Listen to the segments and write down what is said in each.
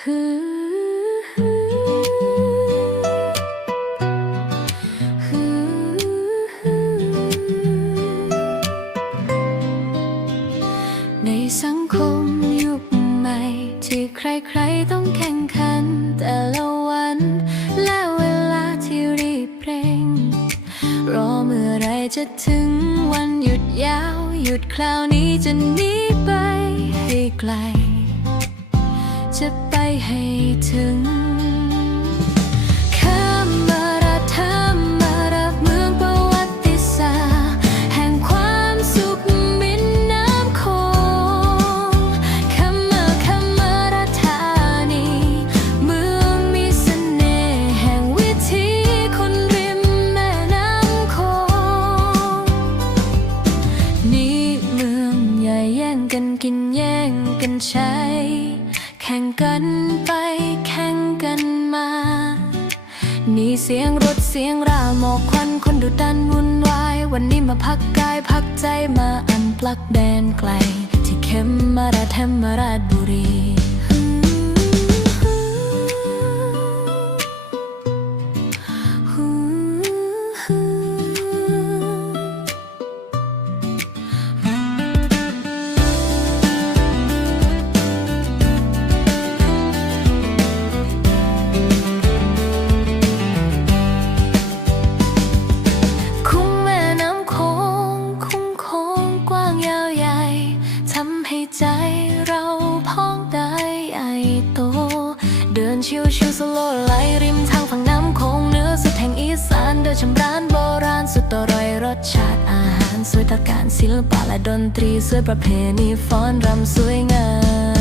ในสังคมยุคใหม่ ที่ใครๆต้องแข่งขัน แต่ละวัน และเวลาที่รีบเร่ง รอเมื่อไรจะถึงวันหยุดยาว หยุดคราวนี้จะหนีไปให้ไกล จะ ให้ถึงข้ามมาราธามมาราเมืองประวัติศาสตร์แห่งความสุขมินน้ำโขงข้ามมาข้ามมาราธานี เมืองมีเสน่ห์แห่งวิถีคนริมแม่น้ำโขงนี่เมืองใหญ่แย่งกันกินแย่งกันใช้ ข่งกันไปแข่งกันมา นี่เสียงรถเสียงราหมอกควันคนดุดันวุ่นวาย วันนี้มาพักกายพักใจมาอันปลักแดนไกล ที่เข็มมาราธมราชบุรี สโลไหลริมทางฝั่งน้ำโคงเนื้อสุดแห่งอีสานเดินชำร้านโบราณสุดอร่อยรสชาติอาหารสวยตระการศิลปะและดนตรีสวยประเพณีฟ้อนรำสวยงาม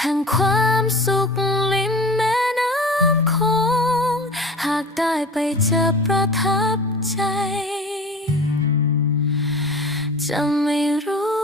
แห่งความสุขริมแม่น้ำคง หากได้ไปเจอประทับใจ จะไม่รู้